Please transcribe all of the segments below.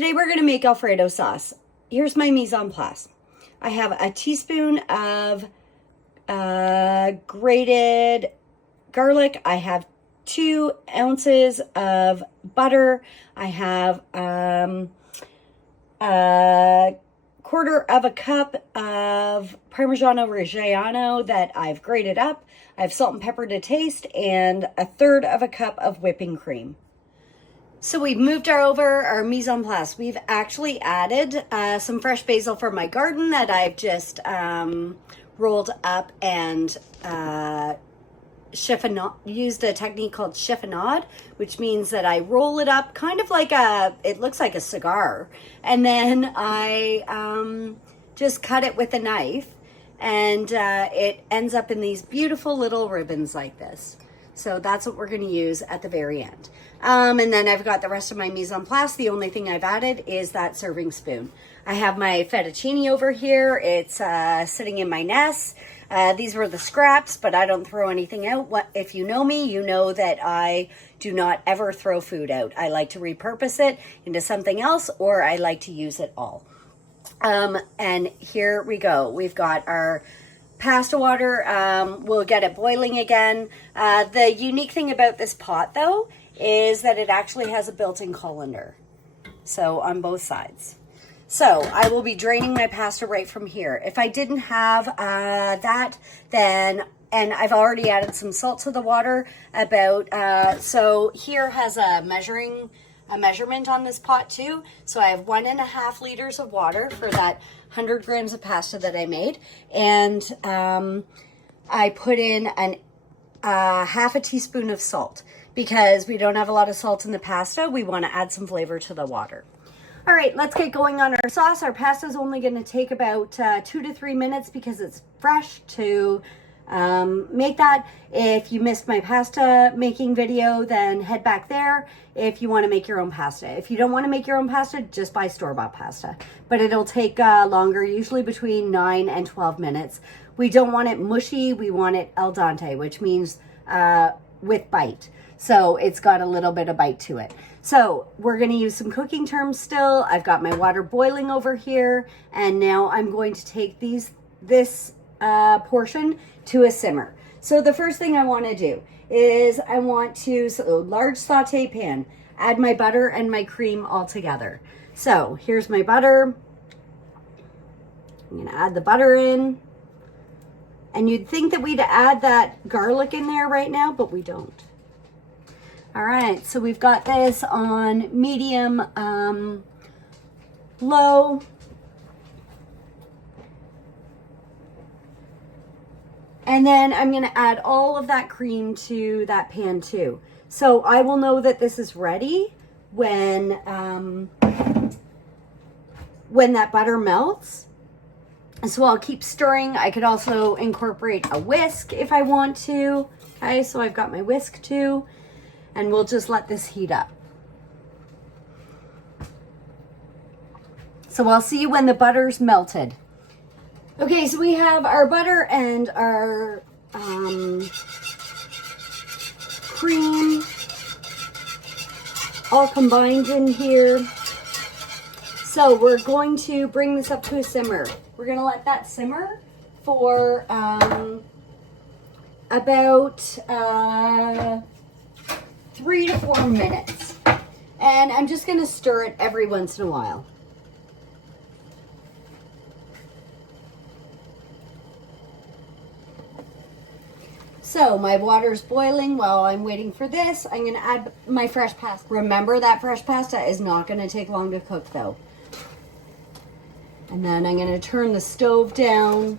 Today we're going to make Alfredo sauce. Here's my mise en place. I have a teaspoon of grated garlic. I have 2 ounces of butter. I have a quarter of a cup of Parmigiano Reggiano that I've grated up. I have salt and pepper to taste, and a third of a cup of whipping cream. So we've moved our mise en place. We've actually added some fresh basil from my garden that I've just rolled up and used a technique called chiffonade, which means that I roll it up kind of like it looks like a cigar. And then I just cut it with a knife, and it ends up in these beautiful little ribbons like this. So that's what we're going to use at the very end. And then I've got the rest of my mise en place. The only thing I've added is that serving spoon. I have my fettuccine over here. It's sitting in my nest. These were the scraps, but I don't throw anything out. If you know me, you know that I do not ever throw food out. I like to repurpose it into something else, or I like to use it all. And here we go. We've got our pasta water. We'll get it boiling again. The unique thing about this pot, though, is that it actually has a built-in colander. So on both sides. So I will be draining my pasta right from here. If I didn't have that, then, and I've already added some salt to the water, so here has a measurement on this pot too. So I have 1.5 liters of water for that 100 grams of pasta that I made. And I put in half a teaspoon of salt because we don't have a lot of salt in the pasta. We want to add some flavor to the water. All right, let's get going on our sauce. Our pasta is only going to take about 2 to 3 minutes because it's fresh to make that. If you missed my pasta making video, then head back there if you want to make your own pasta. If you don't want to make your own pasta, just buy store-bought pasta. But it'll take longer, usually between 9 and 12 minutes. We don't want it mushy. We want it al dente, which means with bite. So it's got a little bit of bite to it. So we're going to use some cooking terms still. I've got my water boiling over here, and now I'm going to take this portion to a simmer. So the first thing I want to do is I want to, large saute pan, add my butter and my cream all together. So here's my butter. I'm going to add the butter in. And you'd think that we'd add that garlic in there right now, but we don't. All right, so we've got this on medium low. And then I'm going to add all of that cream to that pan too. So I will know that this is ready when that butter melts. And so I'll keep stirring. I could also incorporate a whisk if I want to. Okay, so I've got my whisk too. And we'll just let this heat up. So I'll see you when the butter's melted. Okay, so we have our butter and our cream all combined in here. So we're going to bring this up to a simmer. We're going to let that simmer for about 3 to 4 minutes. And I'm just going to stir it every once in a while. So my water's boiling. While I'm waiting for this, I'm going to add my fresh pasta. Remember that fresh pasta is not going to take long to cook though. And then I'm going to turn the stove down.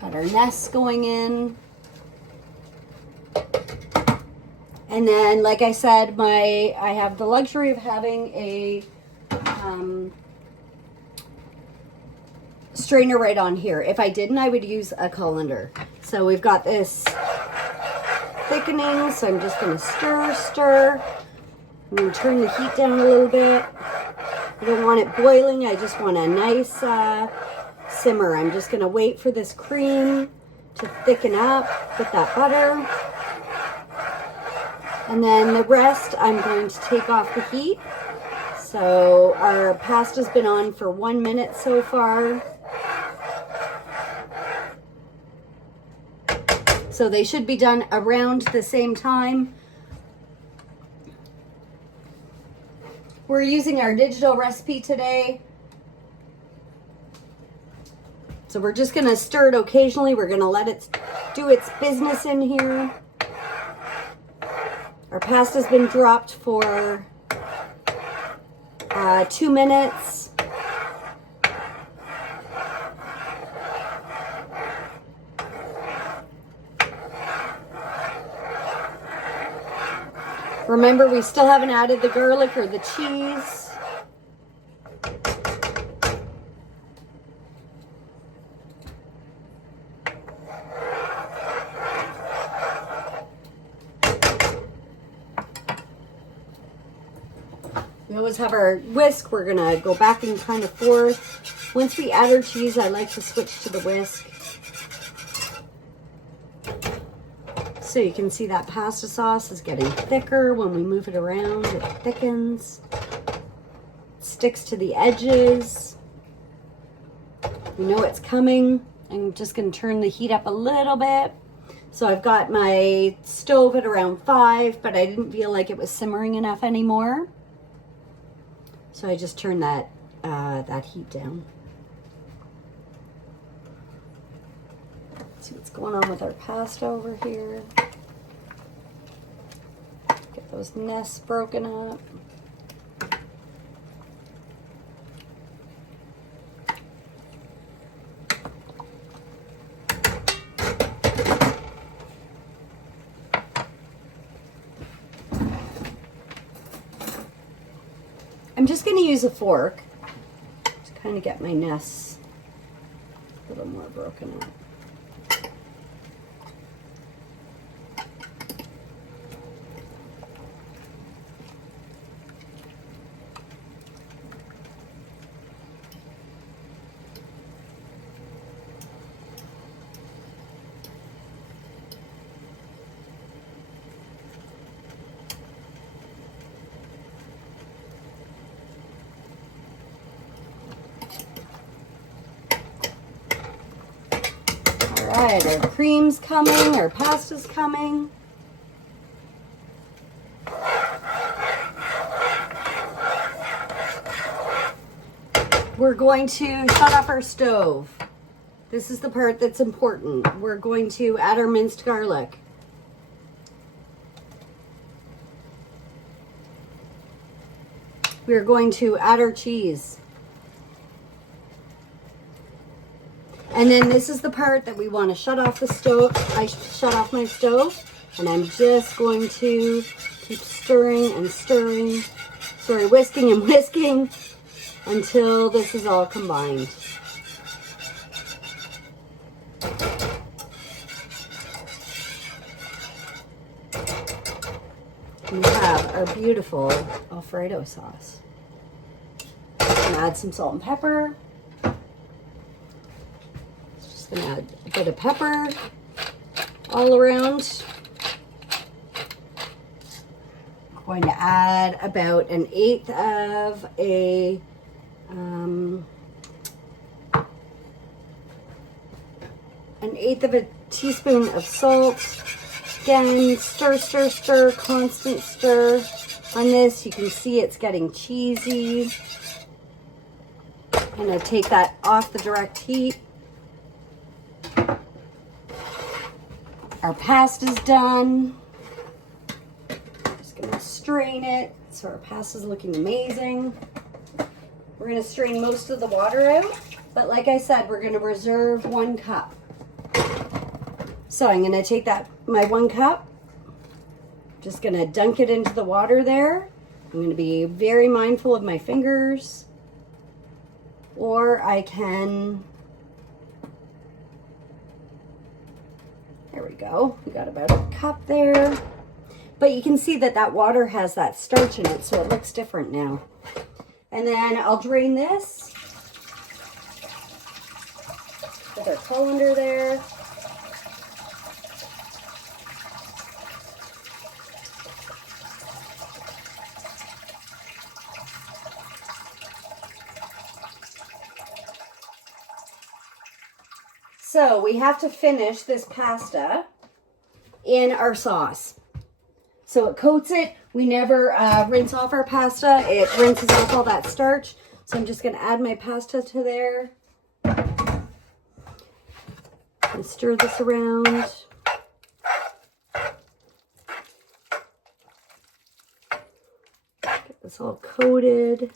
Got our nests going in. And then, like I said, I have the luxury of having a strainer right on here. If I didn't, I would use a colander. So we've got this thickening, so I'm just going to stir. I'm going to turn the heat down a little bit. I don't want it boiling. I just want a nice simmer. I'm just going to wait for this cream to thicken up with that butter. And then the rest I'm going to take off the heat. So our pasta's been on for 1 minute so far. So they should be done around the same time. We're using our digital recipe today. So we're just gonna stir it occasionally. We're gonna let it do its business in here. Our pasta's been dropped for 2 minutes. Remember, we still haven't added the garlic or the cheese. We always have our whisk. We're gonna go back and kind of forth. Once we add our cheese, I like to switch to the whisk. So you can see that pasta sauce is getting thicker. When we move it around, it thickens. It sticks to the edges. You know it's coming. I'm just gonna turn the heat up a little bit. So I've got my stove at around 5, but I didn't feel like it was simmering enough anymore. So I just turned that heat down. See what's going on with our pasta over here. Get those nests broken up. I'm just going to use a fork to kind of get my nests a little more broken up. All right, our cream's coming, our pasta's coming. We're going to shut off our stove. This is the part that's important. We're going to add our minced garlic. We're going to add our cheese. And then this is the part that we want to shut off the stove. I shut off my stove, and I'm just going to keep stirring and stirring. Sorry, whisking and whisking until this is all combined. We have our beautiful Alfredo sauce. And add some salt and pepper. Gonna add a bit of pepper all around. I'm going to add about an eighth of a teaspoon of salt. Again, stir, stir, stir, constant stir on this. You can see it's getting cheesy. I'm gonna take that off the direct heat. Our pasta's done. Just gonna strain it. So our pasta's looking amazing. We're gonna strain most of the water out, but like I said, we're gonna reserve 1 cup. So I'm gonna take my 1 cup, just gonna dunk it into the water there. I'm gonna be very mindful of my fingers, or I can, there we go. We got about a cup there. But you can see that that water has that starch in it, so it looks different now. And then I'll drain this with our colander there. So we have to finish this pasta in our sauce. So it coats it. We never rinse off our pasta. It rinses off all that starch. So I'm just going to add my pasta to there. And stir this around. Get this all coated.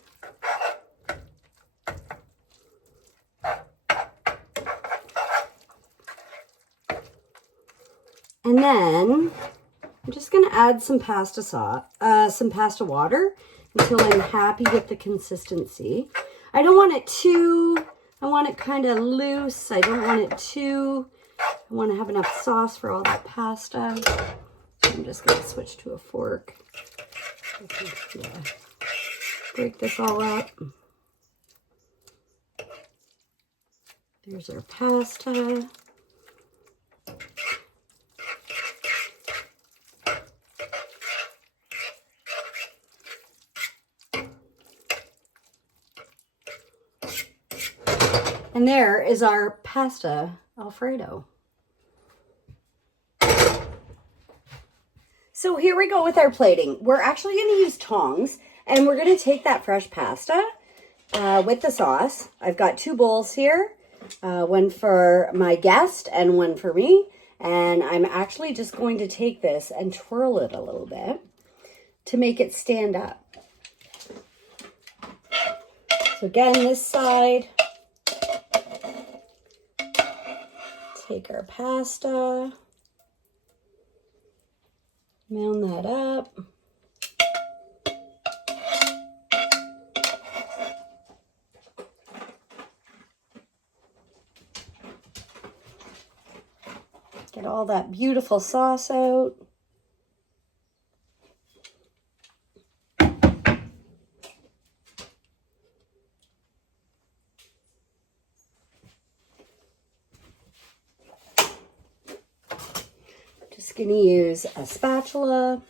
And then I'm just going to add some pasta sauce, some pasta water until I'm happy with the consistency. I don't want it too, I want it kind of loose. I don't want it too, I want to have enough sauce for all that pasta. So I'm just going to switch to a fork. Yeah. Break this all up. There's our pasta. And there is our pasta Alfredo. So here we go with our plating. We're actually going to use tongs, and we're going to take that fresh pasta with the sauce. I've got 2 bowls here, one for my guest and one for me. And I'm actually just going to take this and twirl it a little bit to make it stand up. So again, this side. Take our pasta, mound that up. Get all that beautiful sauce out. Just going to use a spatula,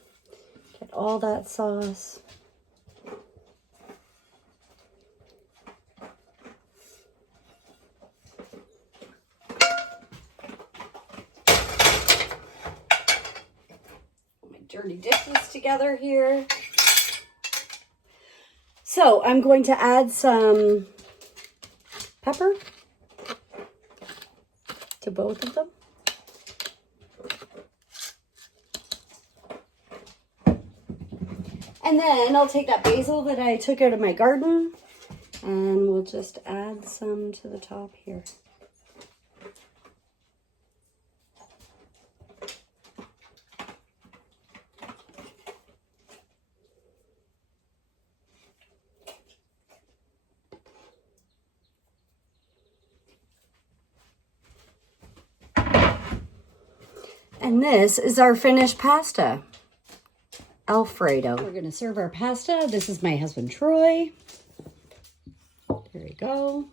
get all that sauce. My dirty dishes together here. So I'm going to add some pepper to both of them. And then I'll take that basil that I took out of my garden and we'll just add some to the top here. And this is our finished pasta. Alfredo. We're going to serve our pasta. This is my husband, Troy. There we go.